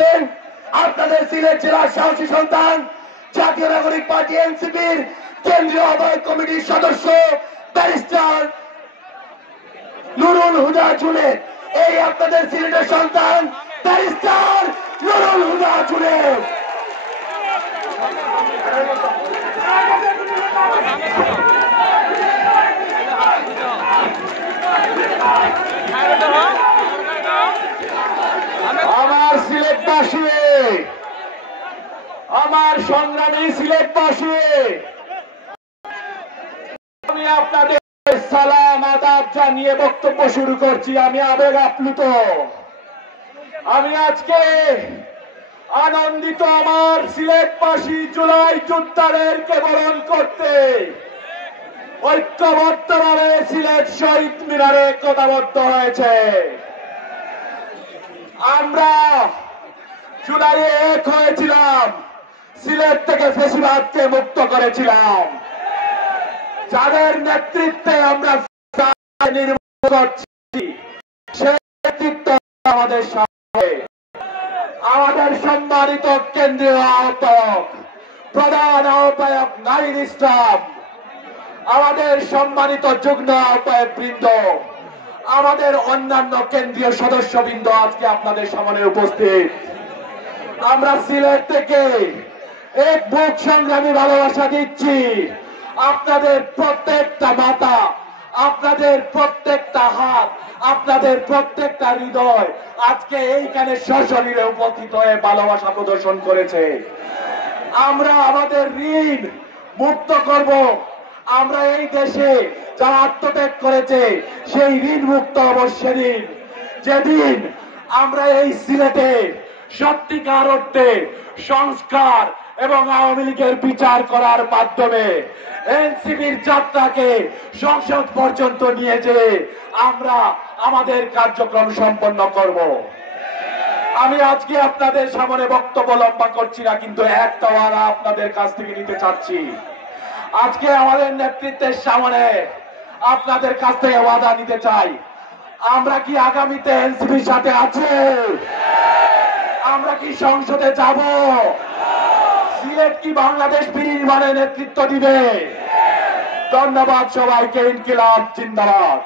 পাবেন আপনাদের সিলেট জেলার সাহসী সন্তান জাতীয় নাগরিক পার্টি এনসিপির কেন্দ্রীয় আহ্বায়ক কমিটির সদস্য ব্যারিস্টার নুরুল হুদা জুনেদ। এই আপনাদের সিলেটের সন্তান ব্যারিস্টার নুরুল হুদা জুনেদ। আমার সিলেটবাসী, আমার সংগ্রামী সিলেটবাসী, আমি আপনাদের সালাম আদাব জানিয়ে বক্তব্য শুরু করছি। আমি আবেগ আপ্লুত, আমি আজকে আনন্দিত আমার সিলেটবাসী জুলাই যোদ্ধাদেরকে বরণ করতে ঐক্যবদ্ধভাবে সিলেট শহীদ মিনারে একতাবদ্ধ হয়েছে। আমরা জুলাইয়ে এক হয়েছিলাম, সিলেট থেকে ফেসিবাদকে মুক্ত করেছিলাম। যাদের নেতৃত্বে আমরা নির্মাণ করছি সেই নেতৃত্ব আমাদের সামনে। আমাদের সম্মানিত কেন্দ্রীয় আহ্বায়ক, প্রধান আহ্বায়ক নাহিদ ইসলাম, আমাদের সম্মানিত যুগ্ম আহ্বায়ক বৃন্দ, আমাদের অন্যান্য কেন্দ্রীয় সদস্যবৃন্দ আজকে আপনাদের সামনে উপস্থিত। আমরা সিলেট থেকে এক বুক সংগ্রামী ভালোবাসা দিচ্ছি। আপনাদের প্রত্যেকটা মাথা, আপনাদের প্রত্যেকটা হাত, আপনাদের প্রত্যেকটা হৃদয় আজকে এইখানে সশরীরে উপস্থিত হয়ে ভালোবাসা প্রদর্শন করেছে। আমরা আমাদের ঋণ মুক্ত করব। আমরা এই দেশে যারা আত্মত্যাগ করেছে সেই ঋণ মুক্ত অবশ্যই যেদিন আমরা এই সিলেটে সত্যিকার অর্থে সংস্কার এবং আওয়ামী লীগের বিচার করার মাধ্যমে এনসিপির যাত্রাকে সংসদ পর্যন্ত নিয়ে যেয়ে আমরা আমাদের কার্যক্রম সম্পন্ন করব। আমি আজকে আপনাদের সামনে বক্তব্য লম্বা করছি না, কিন্তু একটা ওয়াদা আপনাদের কাছ থেকে নিতে চাচ্ছি। আজকে আমাদের নেতৃত্বের সামনে আপনাদের কাছ থেকে ওয়াদা নিতে চাই। আমরা কি আগামীতে এনসিপির সাথে আছি? আমরা কি সংসদে যাব? সিলেট কি বাংলাদেশ বিনির্মাণে নেতৃত্ব দিবে? ধন্যবাদ সবাইকে। ইনকিলাব জিন্দাবাদ।